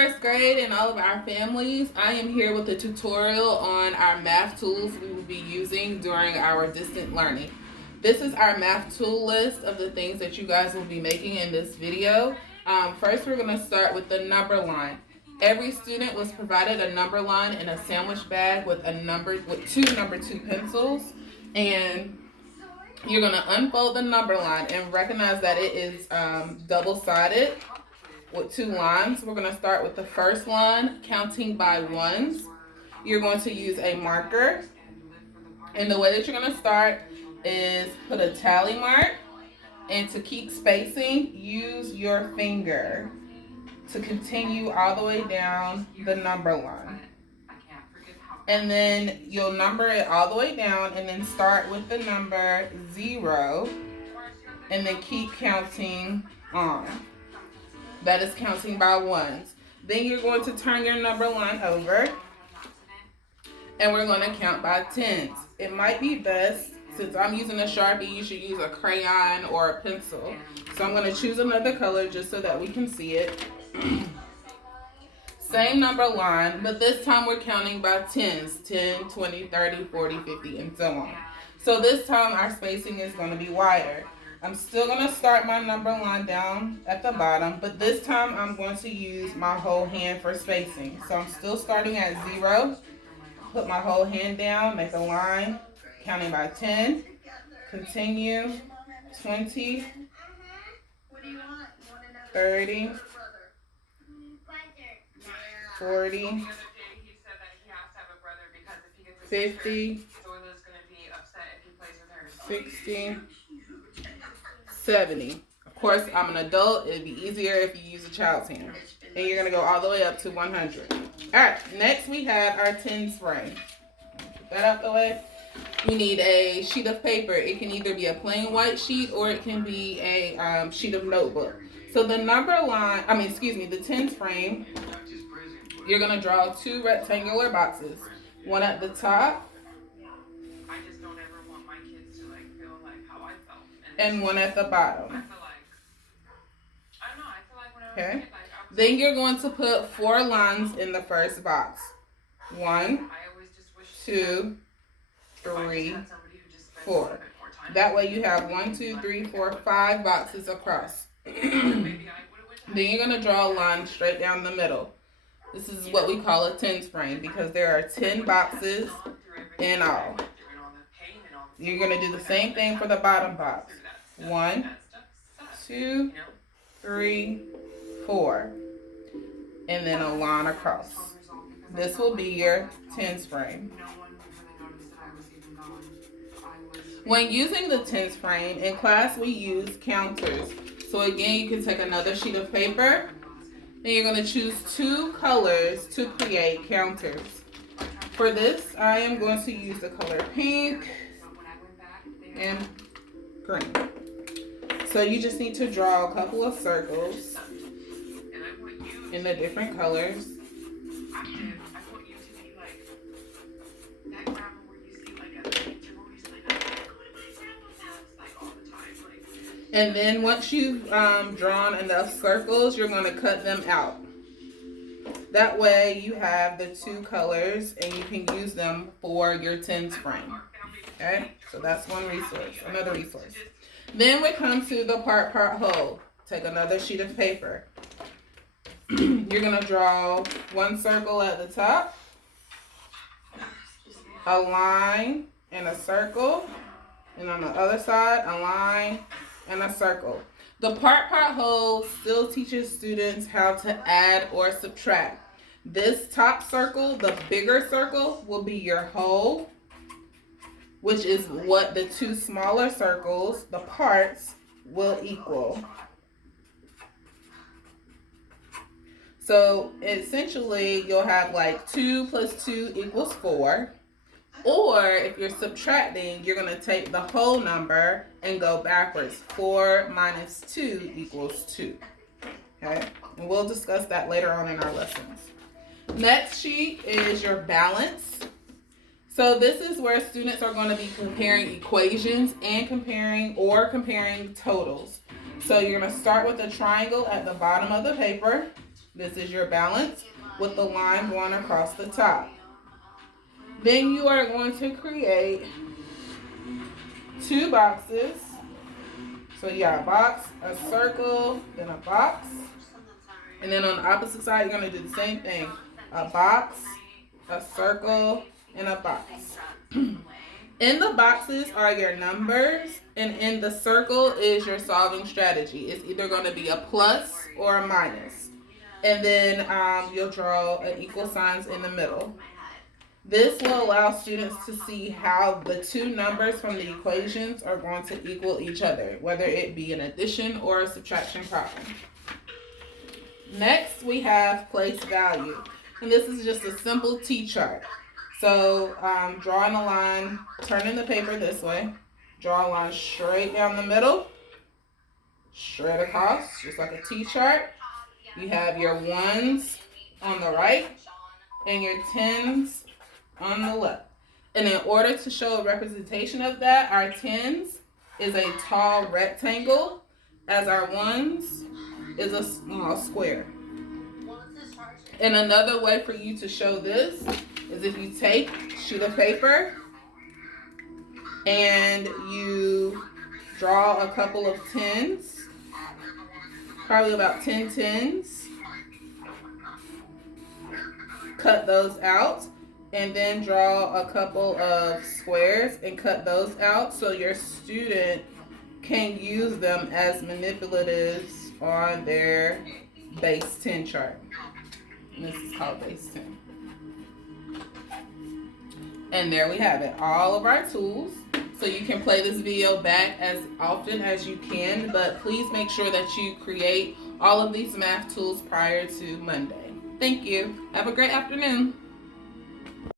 first grade and all of our families. I am here with a tutorial on our math tools we will be using during our distant learning. This is our math tool list of the things that you guys will be making in this video. First, we're going to start with the number line. Every student was provided a number line in a sandwich bag with two number 2 pencils, and you're going to unfold the number line and recognize that it is double-sided with 2 lines. We're going to start with the first line, counting by ones. You're going to use a marker, and the way that you're going to start is put a tally mark, and to keep spacing, use your finger to continue all the way down the number line. And then you'll number it all the way down and then start with the number 0 and then keep counting on. That is counting by ones. Then you're going to turn your number line over and we're going to count by tens. It might be best, since I'm using a Sharpie, you should use a crayon or a pencil. So I'm going to choose another color just so that we can see it. Same number line, but this time we're counting by tens, 10, 20, 30, 40, 50, and so on. So this time our spacing is going to be wider. I'm still going to start my number line down at the bottom, but this time I'm going to use my whole hand for spacing. So I'm still starting at 0, put my whole hand down, make a line, counting by 10, continue, 20, 30, 40, 50, 60, 70. Of course, I'm an adult. It'd be easier if you use a child's hand. And you're going to go all the way up to 100. Alright, next we have our tens frame. Put that out the way. You need a sheet of paper. It can either be a plain white sheet or it can be a sheet of notebook. So the the tens frame, you're going to draw 2 rectangular boxes. One at the top and one at the bottom. Okay. Then you're going to put 4 lines in the first box. 1, 2, 3, 4. That way you have 1, 2, 3, 4, 5 boxes across. Then you're going to draw a line straight down the middle. This is what we call a tens frame because there are 10 boxes in all. You're going to do the same thing for the bottom box. 1, 2, 3, 4. And then a line across. This will be your tens frame. When using the tens frame, in class we use counters. So again, you can take another sheet of paper and you're going to choose 2 colors to create counters. For this, I am going to use the color pink and green. So you just need to draw a couple of circles in the different colors. And then once you've drawn enough circles, you're going to cut them out. That way you have the 2 colors and you can use them for your tens frame. Okay, so that's another resource. Then we come to the part whole. Take another sheet of paper. You're going to draw 1 circle at the top, a line and a circle, and on the other side, a line and a circle. The part whole still teaches students how to add or subtract. This top circle, the bigger circle, will be your whole, which is what the 2 smaller circles, the parts, will equal. So essentially, you'll have like 2 plus 2 equals 4. Or if you're subtracting, you're going to take the whole number and go backwards. 4 minus 2 equals 2. Okay? And we'll discuss that later on in our lessons. Next sheet is your balance. So this is where students are going to be comparing equations and comparing totals. So you're going to start with a triangle at the bottom of the paper. This is your balance with the line going across the top. Then you are going to create 2 boxes. So you got a box, a circle, then a box. And then on the opposite side, you're going to do the same thing. A box, a circle, and a box. In the boxes are your numbers, and in the circle is your solving strategy. It's either going to be a plus or a minus. And then you'll draw an equal signs in the middle. This will allow students to see how the 2 numbers from the equations are going to equal each other, whether it be an addition or a subtraction problem. Next, we have place value. And this is just a simple T-chart. So drawing a line, turning the paper this way, draw a line straight down the middle, straight across, just like a T-chart. You have your 1s on the right and your 10s on the left. And in order to show a representation of that, our 10s is a tall rectangle, as our 1s is a small square. And another way for you to show this is if you take a sheet of paper and you draw a couple of 10s, probably about 10 10s, cut those out, and then draw a couple of squares and cut those out so your student can use them as manipulatives on their base 10 chart. And this is called base 10. And there we have it, all of our tools. So you can play this video back as often as you can, but please make sure that you create all of these math tools prior to Monday. Thank you. Have a great afternoon.